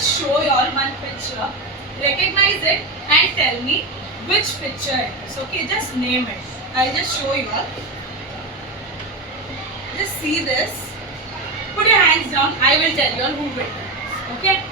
just show you all one picture. Recognize it and tell me which picture it is. Okay, just name it. I'll just show you all. Just see this. Put your hands down. I will tell you all who it is. Okay?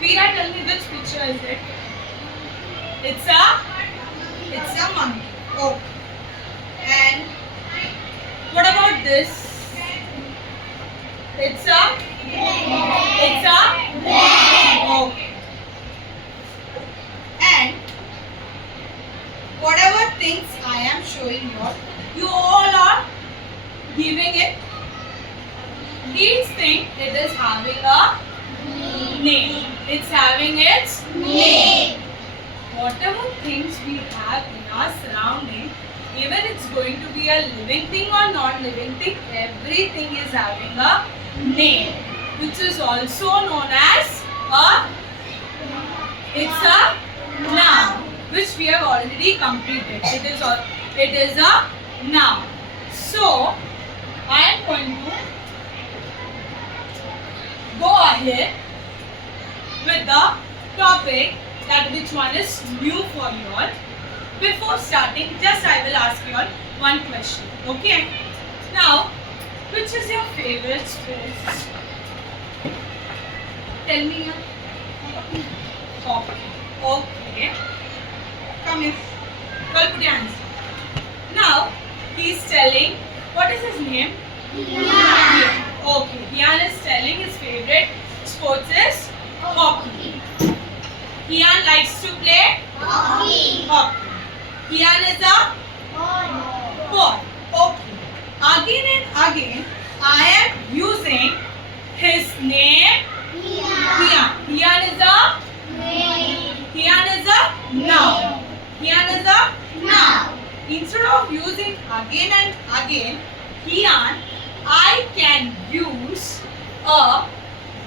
Veera, tell me which picture is it? It's a monkey. Oh. And what about this? It's a okay. And whatever things I am showing you all are giving it. Each thing it is having a name. It's having its name. Whatever things we have in our surrounding, even it's going to be a living thing or non-living thing, everything is having a name, which is also known as it's a noun, which we have already completed. It is a noun. So I am going to go ahead with the topic, that which one is new for you all. Before starting, just I will ask you all one question. Okay? Now, which is your favorite sports? Tell me your hockey. Okay. Come here. Well, put your hands down. Now, he is telling, what is his name? Hian. Okay. Hian is telling his favorite sports is hockey. Hian likes to play hockey. Hian is a boy. Okay. Again and again, I am using his name. Hian. Hian is a noun. Hian is a noun. Instead of using again and again Hian, I can use a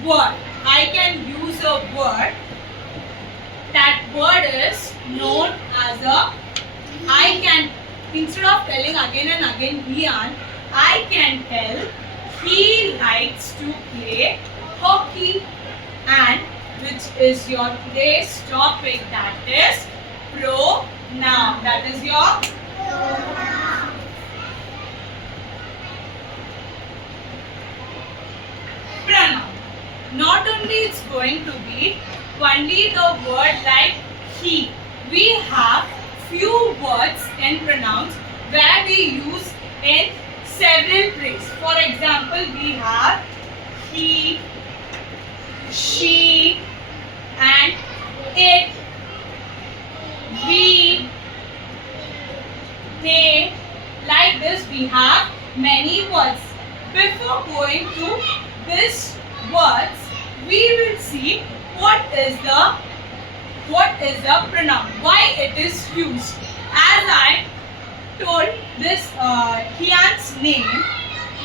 word. I can use a word. That word is known as a, I can, instead of telling again and again Hian, I can tell he likes to play hockey, and which is your today's topic, that is pronoun. That is your pronoun. Not only it's going to be only the word like he. We have few words and pronouns where we use in several places. For example, we have he, she, and it, we, they. Like this, we have many words. Before going to these words, we will see what is the pronoun, why it is used. As I told this Hian's name,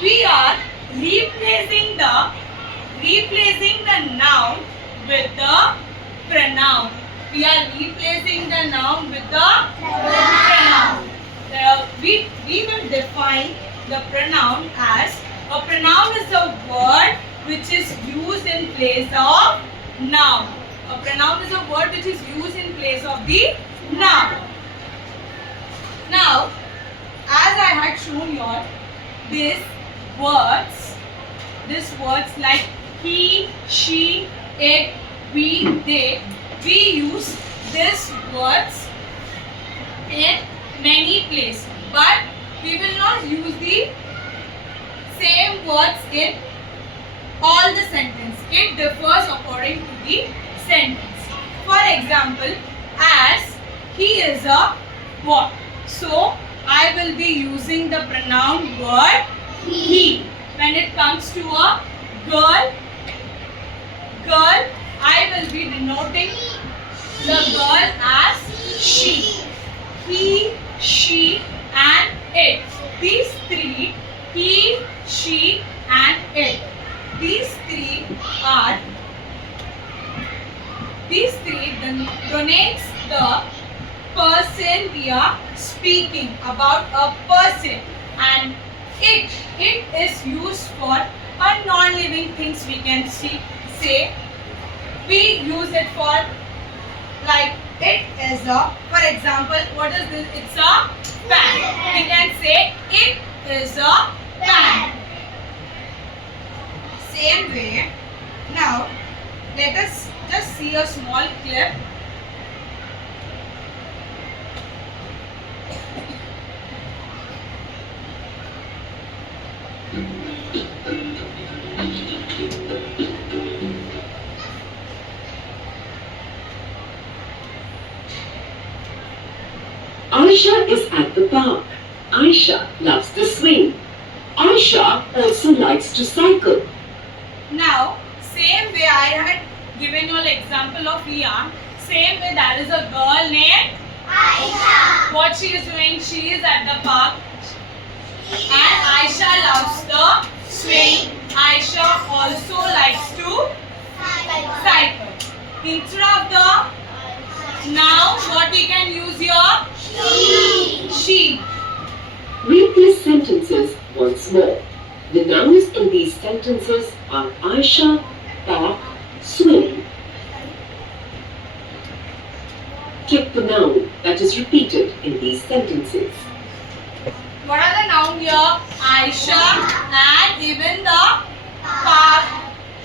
we are replacing the noun with the pronoun. We are replacing the noun with the pronoun. We will define the pronoun as, a pronoun is a word which is used in place of noun. A pronoun is a word which is used in place of the noun. Now, as I had shown you all, these words like he, she, it, we, they, we use these words in many places, but we will not use the same words in all the sentence. It differs according to the sentence. For example, as he is a boy, so I will be using the pronoun word he. When it comes to a girl, I will be denoting the girl as she. He, she, and it. These three, he, she, and it. These three denotes the person we are speaking about, a person, and it is used for a non-living things. We can say we use it for, like, it is a, for example, what is this? It's a pan. We can say it is a pan. Same way, now let us just see a small clip. Aisha is at the park. Aisha loves to swing. Aisha also likes to cycle. Now, same way I had given you an example of Ian. Same way, there is a girl named Aisha. What she is doing? She is at the park. And Aisha loves the swing. Aisha also likes to cycle. Instead of the noun, what we can use here? She. Read these sentences once more. The nouns in these sentences are Aisha, park, swing. Click the noun that is repeated in these sentences. What are the nouns here? Aisha and even the park.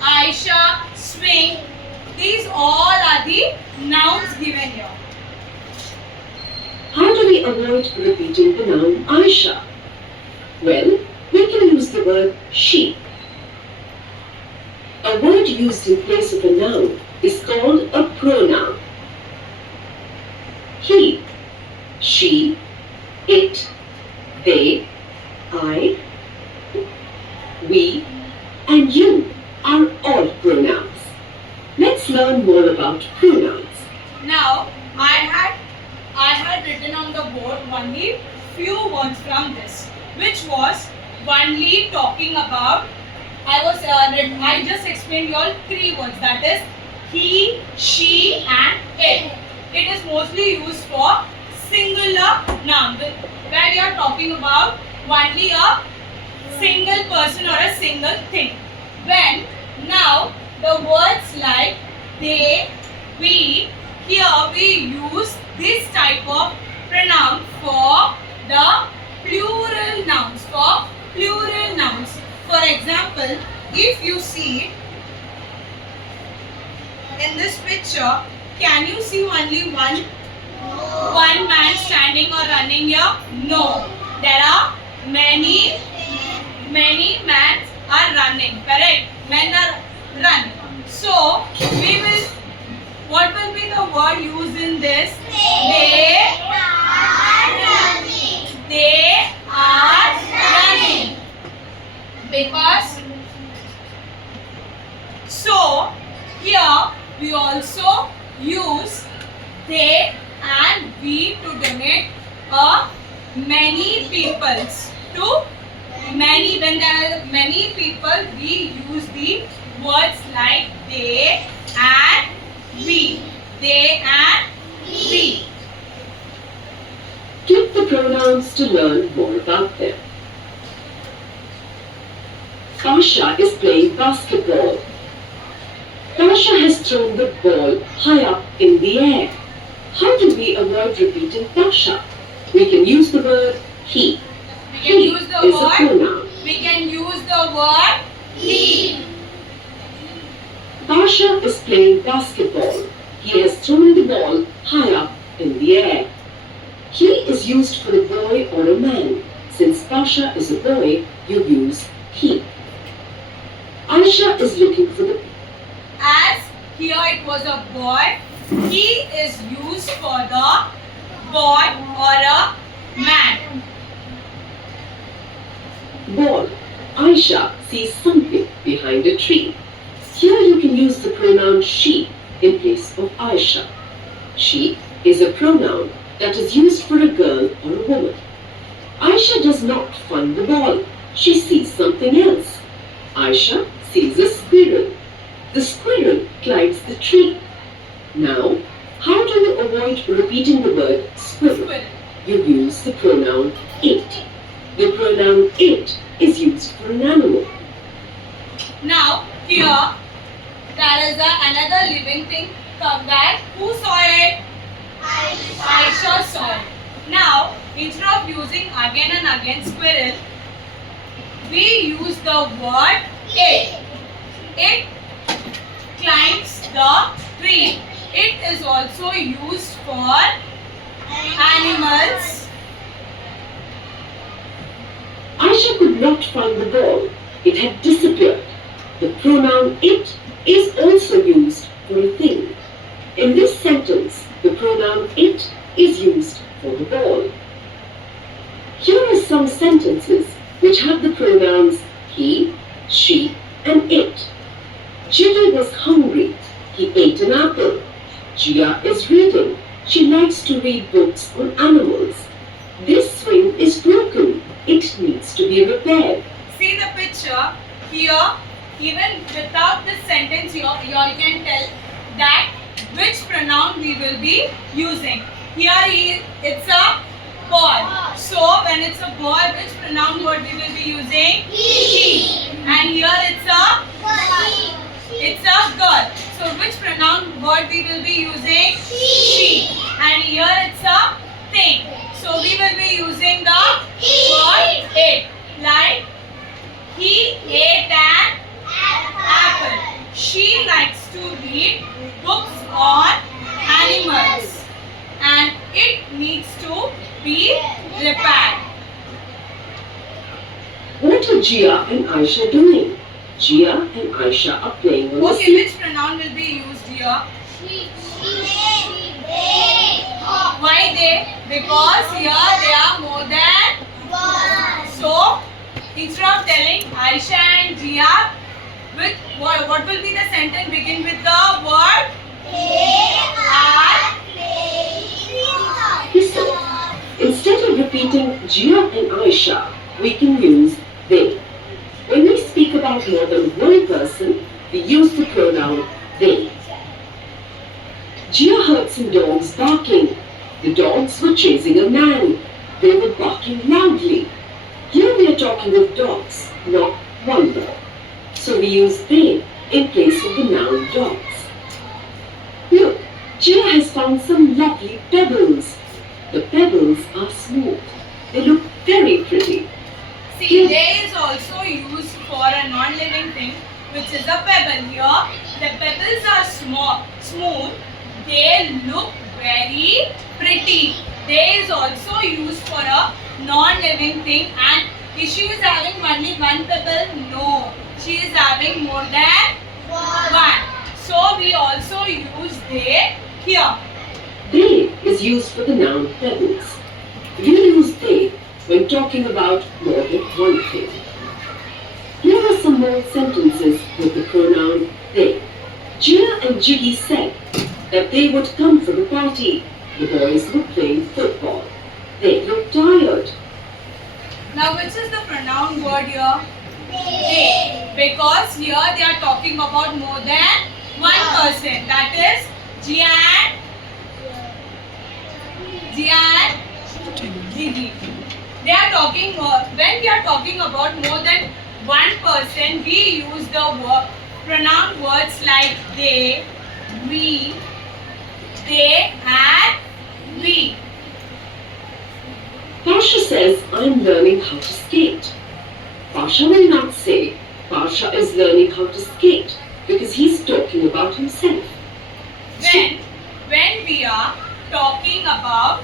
Aisha, swing. These all are the nouns given here. How do we avoid repeating the noun Aisha? Well, we can use the word she. A word used in place of a noun is called a pronoun. He, she, it, they, I, we, and you are all pronouns. Let's learn more about pronouns. Now, I had written on the board only few words from this, which was only talking about. I just explained you all three words, that is he, she, and it. It is mostly used for singular noun, where you are talking about only a single person or a single thing. When now the words like they, we, here we use this type of pronoun for the plural nouns. For example, if you see in this picture, can you see only one man standing or running here? No. There are many men are running. Correct? Men are running. So what will be the word used in this? They are running. Because so here we also use they and we to donate many peoples to many. When there are many people, we use the words like they and we. Click the pronouns to learn more about them. Tasha is playing basketball. Tasha has thrown the ball high up in the air. How do we avoid repeating Tasha? We can use the word he. We can use the is word. A pronoun. We can use the word he. Tasha is playing basketball. He has thrown the ball high up in the air. He is used for a boy or a man. Since Tasha is a boy, you use he. Aisha is looking for the... As here it was a boy, he is used for the boy or a man. Ball. Aisha sees something behind a tree. Here you can use the pronoun she in place of Aisha. She is a pronoun that is used for a girl or a woman. Aisha does not find the ball. She sees something else. Aisha sees a squirrel. The squirrel climbs the tree. Now, how do you avoid repeating the word squirrel? You use the pronoun it. The pronoun it is used for an animal. Now, here There is another living thing. Come back. Who saw it? Aisha saw it. Now, instead of using again and again squirrel, we use the word it. It climbs the tree. It is also used for animals. Aisha could not find the ball. It had disappeared. The pronoun it is also used for a thing. In this sentence, the pronoun it is used for the ball. Here are some sentences which have the pronouns he, she, and it. Jiggy was hungry. He ate an apple. Gia is reading. She likes to read books on animals. This swing is broken. It needs to be repaired. See the picture here. Even without this sentence, you can tell that which pronoun we will be using. Here it's a boy. So when it's a boy, which pronoun word we will be using? He. And here it's a girl. So which pronoun word we will be using? She. And here it's a thing. So we will be using the word it. Like he ate an apple. She likes to read books on animals. And it needs to be repaired. What are Gia and Aisha doing? Gia and Aisha are playing on the Okay, sea. which pronoun will be used here? Why they? Because here they are more than. So, instead of telling Aisha and Gia, with what will be the sentence begin with the word? Are. Listen, instead of repeating Gia and Aisha, we can use they. When we speak about more than one person, we use the pronoun they. Gia heard some dogs barking. The dogs were chasing a man. They were barking loudly. Here we are talking of dogs, not one dog. So we use they in place of the noun dogs. Look, Gia has found some lovely pebbles. The pebbles are smooth. They look very pretty. See, they is also used for a non-living thing, which is a pebble. Here, the pebbles are smooth. They look very pretty. They is also used for a non-living thing. And is she is having only one pebble? No, she is having more than one. So we also use they here. They is used for the noun pebbles. We use they when talking about more than one thing. Here are some more sentences with the pronoun they. Gia and Jiggy said that they would come for the party. The boys were playing football. They looked tired. Now, which is the pronoun word here? They. Because here they are talking about more than one person. That is Gia and Gigi. They are talking when we are talking about more than one person, we use the pronoun words like they, we, they, and we. Pasha says, I'm learning how to skate. Pasha will not say, Pasha is learning how to skate because he's talking about himself. When we are talking about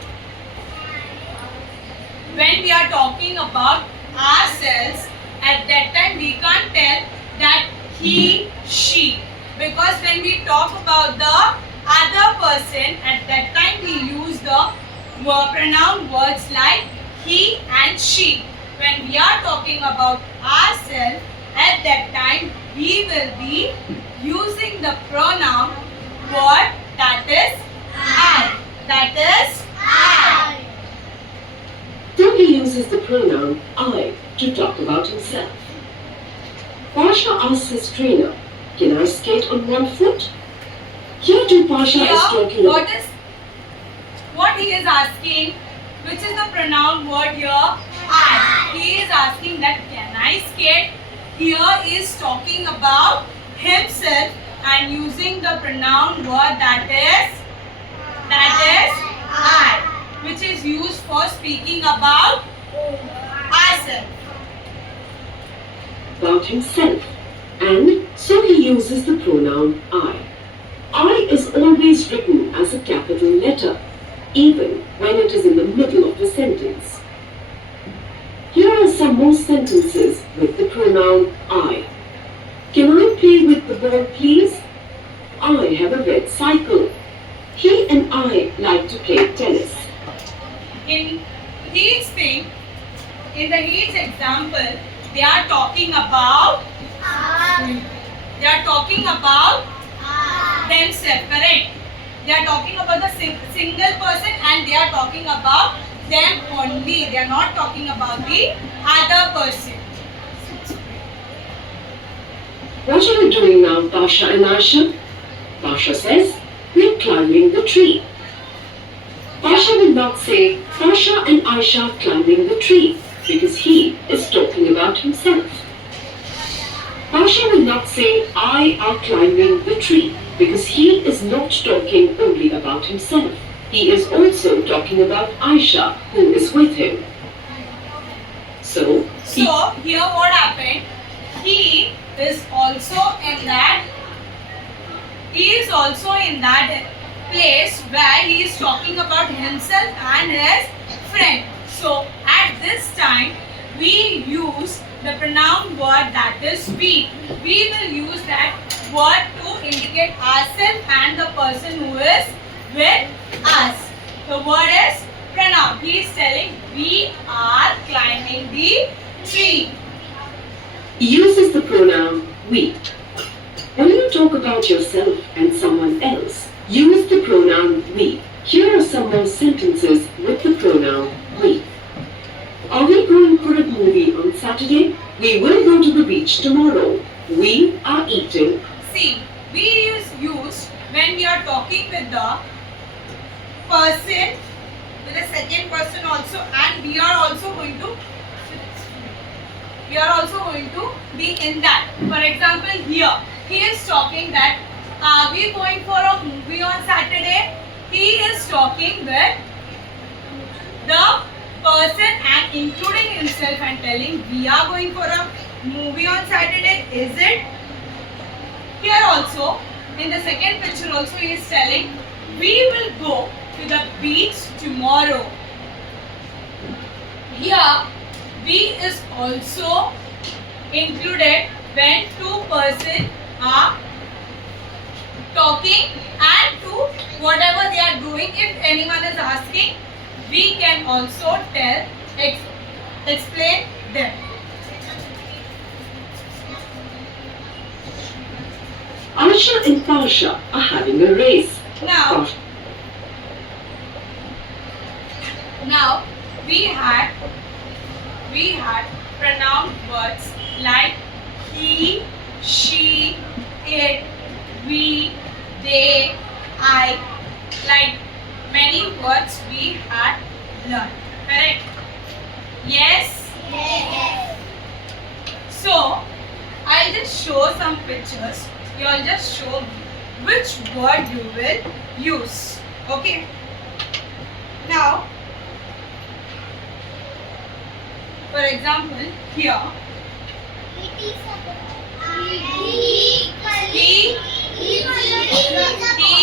ourselves, at that time we can't tell that he, she, because when we talk about the other person, at that time we use the pronoun words like he and she. When we are talking about ourselves, at that time we will be using the pronoun word that is I. That is I. Then he uses the pronoun I to talk about himself. Pasha asks his trainer, can I skate on one foot? Here too Pasha is talking about... What he is asking, which is the pronoun word here? I. He is asking that can I skate? Here is talking about himself and using the pronoun word that is I, which is used for speaking about ourselves. About himself, and so he uses the pronoun I. I is always written as a capital letter, even when it is in the middle of a sentence. Here are some more sentences with the pronoun I. Can I play with the ball, please? I have a red cycle. He and I like to play tennis. In Heat's thing, in the Heat's example, they are talking about themselves, correct? They are talking about the single person and they are talking about them only. They are not talking about the other person. What are you doing now, Tasha and Aisha? Tasha says, we're climbing the tree. Tasha will not say, Tasha and Aisha are climbing the tree, because he is talking about himself. Tasha will not say, I are climbing the tree, because he is not talking only about himself. He is also talking about Aisha, who is with him. So Here what happened? He is also in that place where he is talking about himself and his friend. So at this time we use the pronoun word that is we. We will use that word to indicate ourselves and the person who is with us. The word is pronoun. He is telling we are climbing the tree. he uses the pronoun we. When you talk about yourself and someone else, use the pronoun we. Here are some more sentences with the pronoun we. Are we going for a movie on Saturday? We will go to the beach tomorrow. We are eating. See, we is used when we are talking with the person, with the second person also, and we are also going to be in that. For example, here he is talking that are we going for a movie on Saturday? He is talking with the person and including himself and telling we are going for a movie on Saturday. Is it? Here also, in the second picture also he is telling we will go to the beach tomorrow. Here we is also included when two persons are talking and to whatever they are doing. If anyone is asking, we can also explain them. Aisha and Tasha are having a race. Now we had pronoun words like he, she, it, we, they, I, like many words we had learned. Correct? Yes? Yes. So I'll just show some pictures. You'll just show me which word you will use. Okay? Now, for example, here he,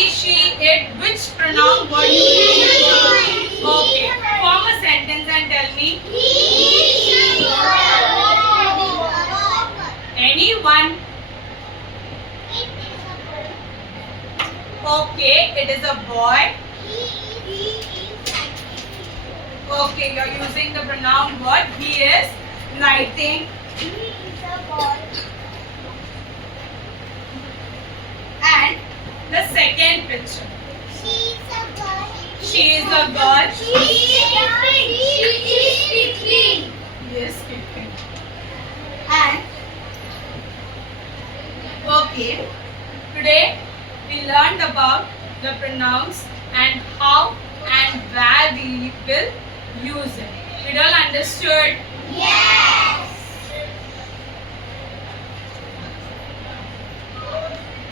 she, it. Which pronoun word you will use? Okay. Form a sentence and tell me. Anyone? Okay, it is a boy. Okay, you are using the pronoun word. He is writing. And the second picture. She is a girl. Yes, speaking. And okay, today we learned about the pronouns and how and where we will use it. Did you all understood? Yes.